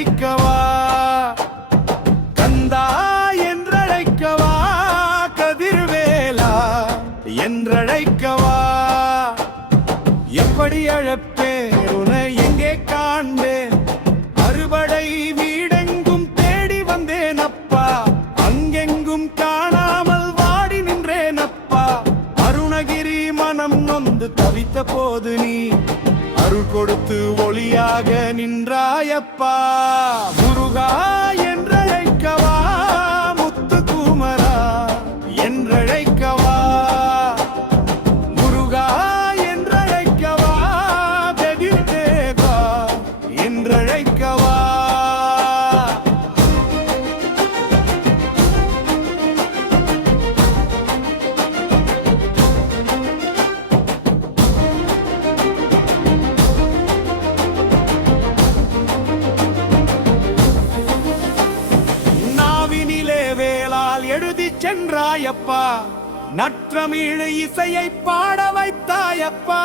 என்றழைக்கவா கந்தா என்றழைக்கவா? கதிர்வேலா என்றழைக்கவா? எப்படி அழைப்பேன்? உனை எங்கே காண்பேன்? அறுபடை வீடெங்கும் தேடி வந்தேன் அப்பா அங்கெங்கும் காணாமல் வாடி நின்றேன் அப்பா அருணகிரி மனம் நொந்து தவித்த போது நீ அருள் கொடுத்து ஒளியாக நின்றாயப்பா. வைத்தாயப்பா நற்றமிழ் இசையை பாட வைத்தாயப்பா.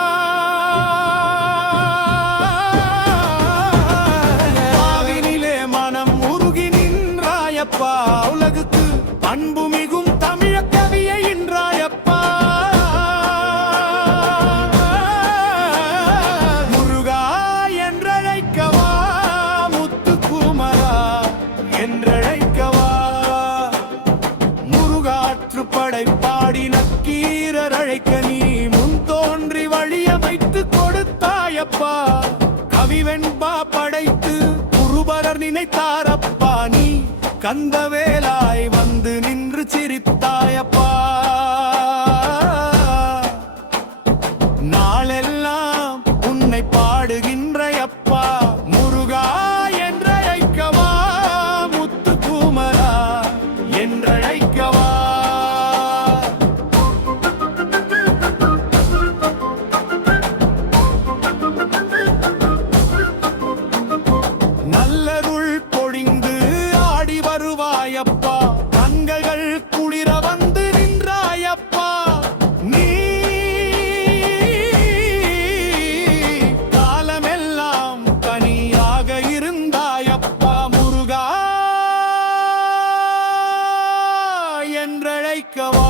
மனம் உருகி நின்றாயப்பா. உலகுக்கு அன்பு மிகும் முருகாற்று படை பாடி நக்கீரர் அழைக்க நீ முன் தோன்றி வழியமைத்து கொடுத்தாயப்பா. கவிவெண்பா படைத்து குருபரர் நினைத்தாரப்பா நீ. கந்தவேலாய் வந்து நின்று சிரித்து நின்றாயப்பா கண்கள் குளிர வந்து நின்றாயப்பா. நீ காலமெல்லாம் தனியாக இருந்தாயப்பா முருகா. என்றழைக்கவா